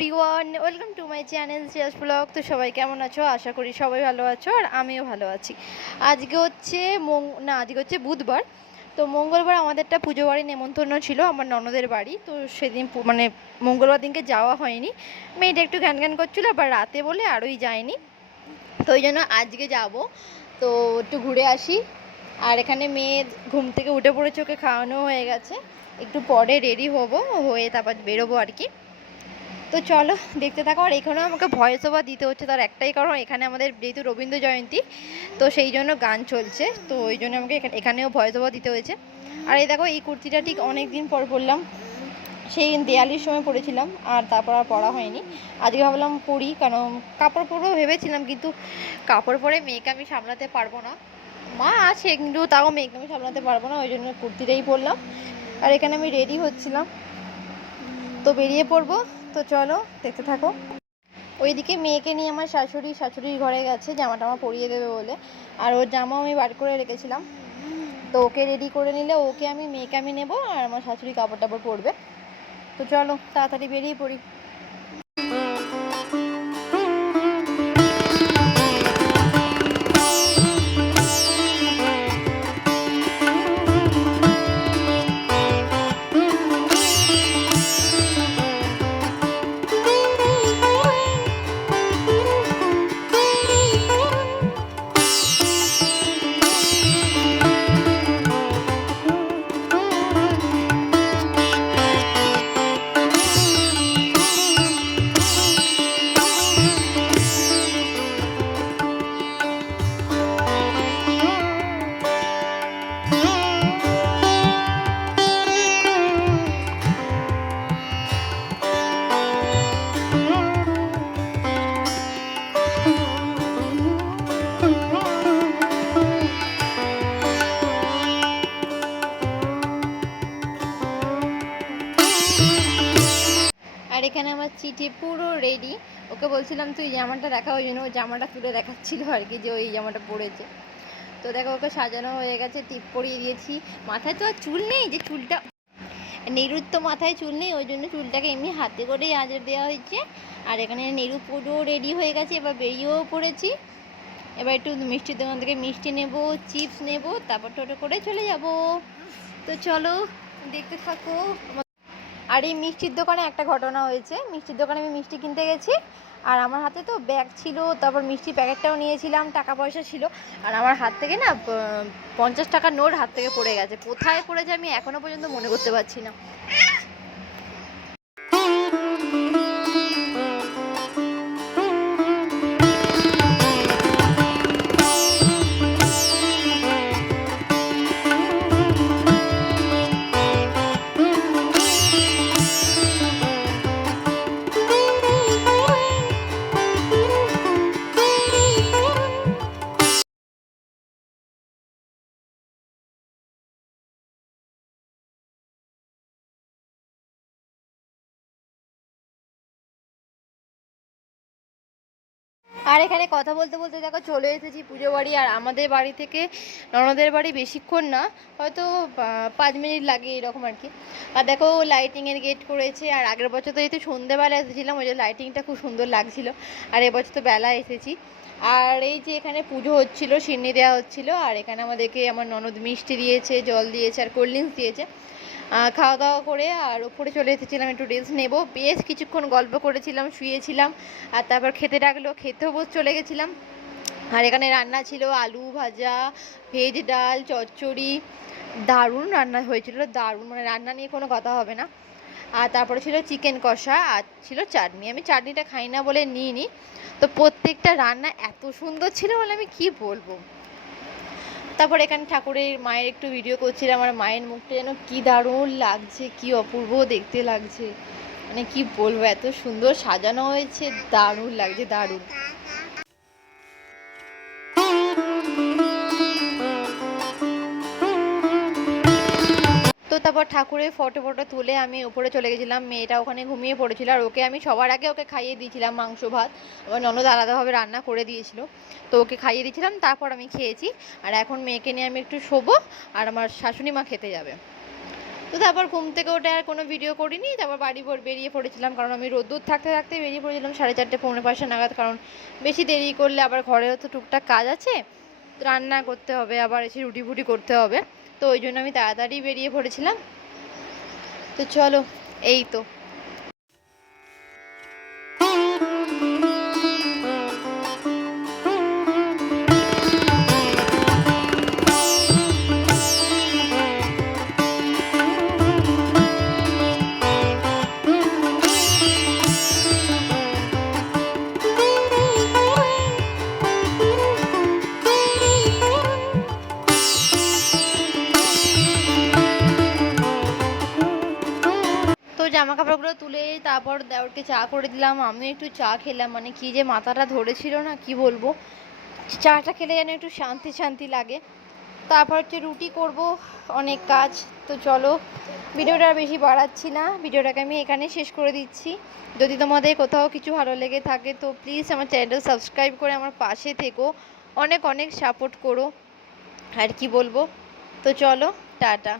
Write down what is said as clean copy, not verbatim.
Everyone, welcome to my channel Shreyas blog. তো সবাই কেমন আছো? আশা করি সবাই ভালো আছো, আর আমিও ভালো আছি। আজকে হচ্ছে বুধবার। তো মঙ্গলবার আমাদের একটা পুজো বাড়ি নেমন্তন্ন ছিল আমার ননদের বাড়ি। তো সেদিন মানে মঙ্গলবার দিনকে যাওয়া হয়নি। মেয়েটা একটু ঘ্যান ঘ্যান করছিলো, আবার রাতে বলে আরোই যায়নি। তো ওই জন্য আজকে যাব। তো একটু ঘুরে আসি। আর এখানে মেয়ে ঘুম থেকে উঠে পড়েছে, ওকে খাওয়ানো হয়ে গেছে। একটু পরে রেডি হয়ে তারপর বেরোবো আর কি। তো চলো দেখতে থাকো। আর এখানেও আমাকে ভয়েস ওভার দিতে হচ্ছে, তার একটাই কারণ এখানে আমাদের যেহেতু রবীন্দ্র জয়ন্তী, তো সেই জন্য গান চলছে। তো ওই জন্য আমাকে এখানেও ভয়েস ওভার দিতে হয়েছে। আর এই দেখো, এই কুর্তিটা ঠিক অনেক দিন পর পরলাম। সেই দেয়ালির সময় পরেছিলাম, আর তারপর আর পরা হয়নি। আজকে ভাবলাম পরি, কারণ কাপড় পরেও ভেবেছিলাম, কিন্তু কাপড় পরে মেয়েকে আমি সামলাতে পারবো না। মা আছে কিন্তু তাও মেয়েকে আমি সামলাতে পারবো না, ওই জন্য কুর্তিটাই পরলাম। আর এখানে আমি রেডি হচ্ছিলাম, তো বেরিয়ে পড়বো। তো চলো দেখতে থাকো। ওইদিকে মেয়েকে নিয়ে আমার শাশুড়ির ঘরে গেছে জামা টামা পরিয়ে দেবে বলে। আর ওর জামা আমি বার করে রেখেছিলাম, তো ওকে রেডি করে নিলে মেয়েকে আমি নেবো, আর আমার শাশুড়ি কাপড় টাপড় পরবে। তো চলো তাড়াতাড়ি বেরিয়ে পড়ি। আর এখানে আমার চিঠি পুরো রেডি। ওকে বলছিলাম তুই জামাটা দেখা, ওই জন্য ওই জামাটা তুলে দেখাচ্ছিল আর কি, যে ওই জামাটা পরেছে। তো দেখো, ওকে সাজানো হয়ে গেছে, টিপ পরিয়ে দিয়েছি। মাথায় তো আর চুল নেই, যে চুলটা নেরুর তো মাথায় চুল নেই, ওই জন্য চুলটাকে এমনি হাতে করেই আঁচড় দেওয়া হয়েছে। আর এখানে নেরু পুরো রেডি হয়ে গেছে, এবার বেরিয়েও পড়েছি। এবার একটু মিষ্টির দোকান থেকে মিষ্টি নেব, চিপস নেব, তারপর টোটো করে চলে যাব। তো চলো দেখতে থাকো। আর এই মিষ্টির দোকানে একটা ঘটনা হয়েছে। মিষ্টির দোকানে আমি মিষ্টি কিনতে গেছি, আর আমার হাতে তো ব্যাগ ছিল, তারপর মিষ্টির প্যাকেটটাও নিয়েছিলাম, টাকা পয়সা ছিল। আর আমার হাত থেকে না 50 টাকার নোট হাত থেকে পড়ে গেছে। কোথায় পড়েছে আমি এখনো পর্যন্ত মনে করতে পারছি না। আর এখানে কথা বলতে বলতে দেখো চলে এসেছি পুজো বাড়ি। আর আমাদের বাড়ি থেকে ননদের বাড়ি বেশিক্ষণ না, হয়তো 5 মিনিট লাগে এরকম আর কি। আর দেখো লাইটিংয়ের গেট করেছে। আর আগের বছর তো যেহেতু সন্ধ্যেবেলা এসেছিলাম, ওই জন্য লাইটিংটা খুব সুন্দর লাগছিল। আর এবছর তো বেলা এসেছি। আর এই যে এখানে পুজো হচ্ছিল, সিন্নি দেওয়া হচ্ছিল। আর এখানে আমাদেরকে আমার ননদ মিষ্টি দিয়েছে, জল দিয়েছে, আর কোল্ড ড্রিঙ্কস দিয়েছে। খাওয়া দাওয়া করে আর ওপরে চলে এসেছিলাম একটু রেস্ট নেব। বেশ কিছুক্ষণ গল্প করেছিলাম, শুয়েছিলাম। আর তারপর খেতে ডাকলো, খেতেও চলে গেছিলাম। আর এখানে রান্না ছিল আলু ভাজা, ভেজ ডাল, চচ্চড়ি। দারুণ রান্না হয়েছিল, দারুণ, মানে রান্না নিয়ে কোনো কথা হবে না। আর তারপরে ছিল চিকেন কষা, আর ছিল চাটনি। আমি চাটনিটা খাই না বলে নিইনি। তো প্রত্যেকটা রান্না এত সুন্দর ছিল বলে আমি কি বলবো। তারপর এখানে ঠাকুরের মায়ের একটু ভিডিও করছিলাম। আমার মায়ের মুখটা যেন কি দারুণ লাগছে, কি অপূর্ব দেখতে লাগছে, মানে কি বলবো, এত সুন্দর সাজানো হয়েছে, দারুণ লাগছে, দারুণ। তো তারপর ঠাকুরের ফটো তুলে আমি উপরে চলে গেছিলাম। মেয়েটা ওখানে ঘুমিয়ে পড়েছিল, আর ওকে আমি সবার আগে ওকে খাইয়ে দিয়েছিলাম মাংস ভাত। আমার ননদ আলাদাভাবে রান্না করে দিয়েছিল, তো ওকে খাইয়ে দিয়েছিলাম, তারপর আমি খেয়েছি। আর এখন মেয়েকে নিয়ে আমি একটু শোবো, আর আমার শাশুড়ি মা খেতে যাবে। তো তারপর ঘুম থেকে উঠে আর কোনো ভিডিও করিনি। তারপর বাড়ি বেরিয়ে পড়েছিলাম, কারণ আমি রোদ্দুর থাকতে থাকতে বেরিয়ে পড়েছিলাম 4:30 পৌনে 5টা নাগাদ, কারণ বেশি দেরি করলে আবার ঘরেও তো টুকটাক কাজ আছে, রান্না করতে হবে, আবার এসে রুটি ফুটি করতে হবে। তো ওই জন্য আমি তাড়াতাড়ি বেরিয়ে পড়েছিলাম। তো চলো, এই তো। তো জামা কাপড়গুলো তুলে তারপর দেওরকে চা করে দিলাম, আমিও একটু চা খেলাম। মানে কি যে মাথাটা ধরেছিল না, কি বলবো। চাটা খেলে যেন একটু শান্তি শান্তি লাগে। তারপর হচ্ছে রুটি করব, অনেক কাজ। তো চলো, ভিডিওটা আর বেশি বাড়াচ্ছি না, ভিডিওটাকে আমি এখানে শেষ করে দিচ্ছি। যদি তোমাদের কোথাও কিছু ভালো লেগে থাকে তো প্লিজ আমার চ্যানেলটা সাবস্ক্রাইব করে আমার পাশে থেকো, অনেক অনেক সাপোর্ট করো। আর কি বলবো, তো চলো, টাটা।